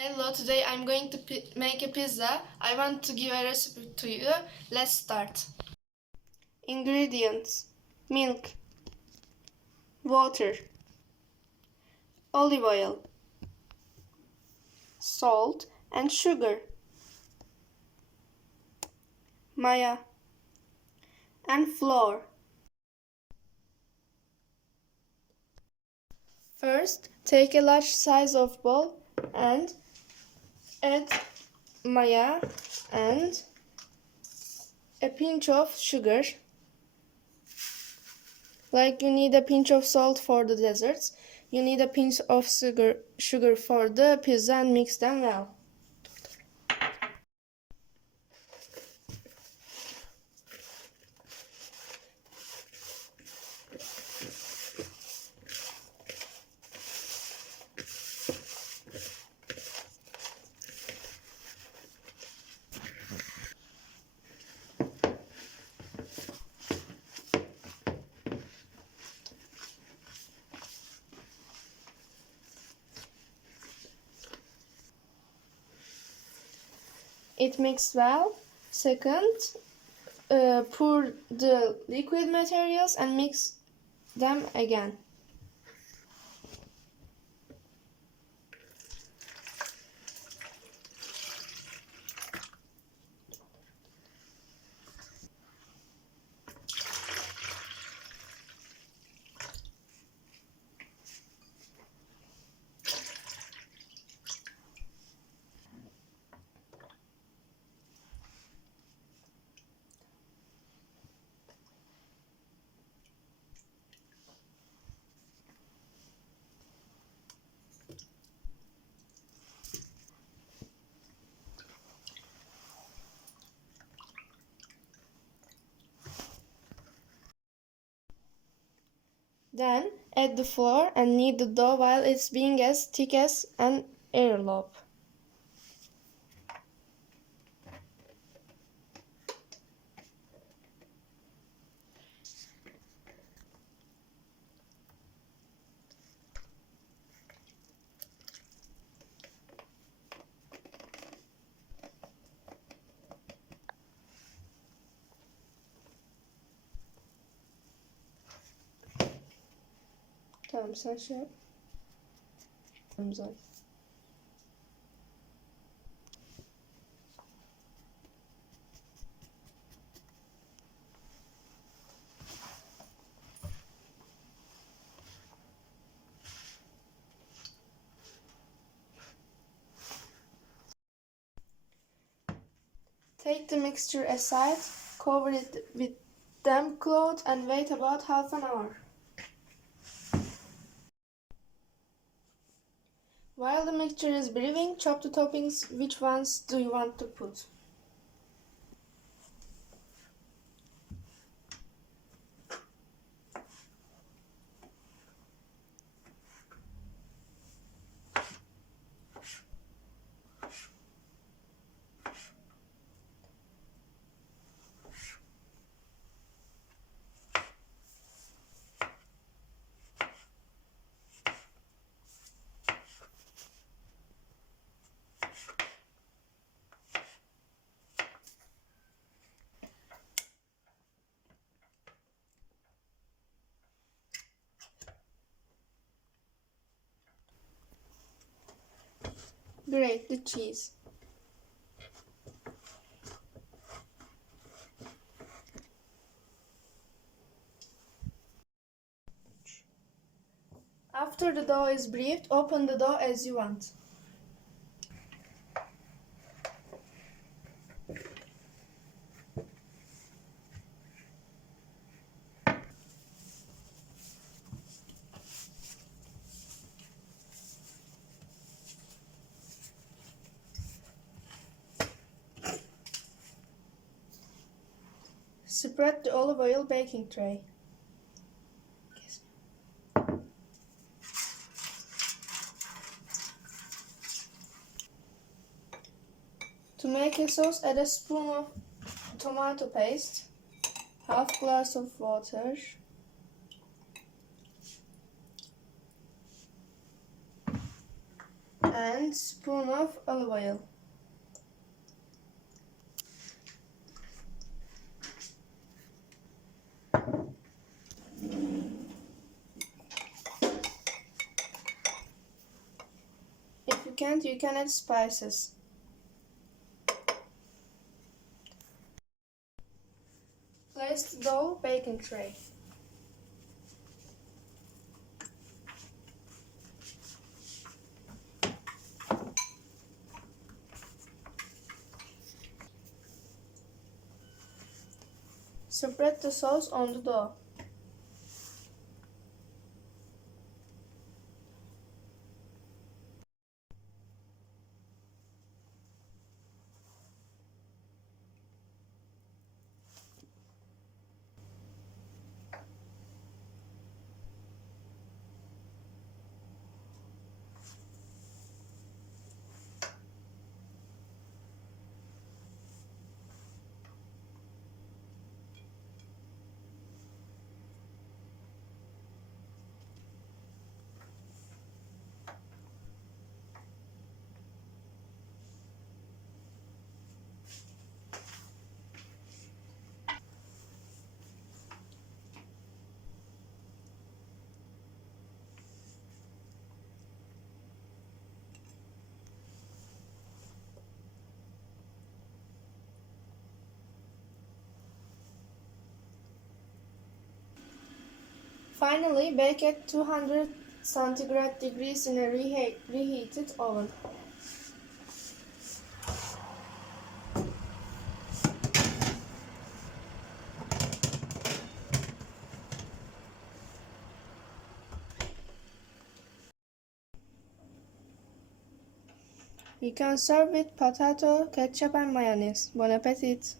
Hello, today I'm going to make a pizza. I want to give a recipe to you. Let's start. Ingredients: milk, water, olive oil, salt and sugar, maya, and flour. First, take a large size of bowl and add maya and a pinch of sugar. Like you need a pinch of salt for the desserts, you need a pinch of sugar for the pizza, and mix them well. It mixes well. Second, pour the liquid materials and mix them again. Then add the flour and knead the dough while it's being as thick as an airlobe. Tamam, sen şey yap. Güzel. Take the mixture aside, cover it with damp cloth and wait about half an hour. While the mixture is brewing, chop the toppings. Which ones do you want to put? Grate the cheese. After the dough is briefed, open the dough as you want. Spread the olive oil baking tray. To make a sauce, add a spoon of tomato paste, half glass of water, and and spoon of olive oil. If you can't, you can add spices. Place the dough baking tray. Spread the sauce on the dough. Finally, bake at 200 centigrade degrees in a reheated oven. You can serve with potato, ketchup and mayonnaise. Bon appetit!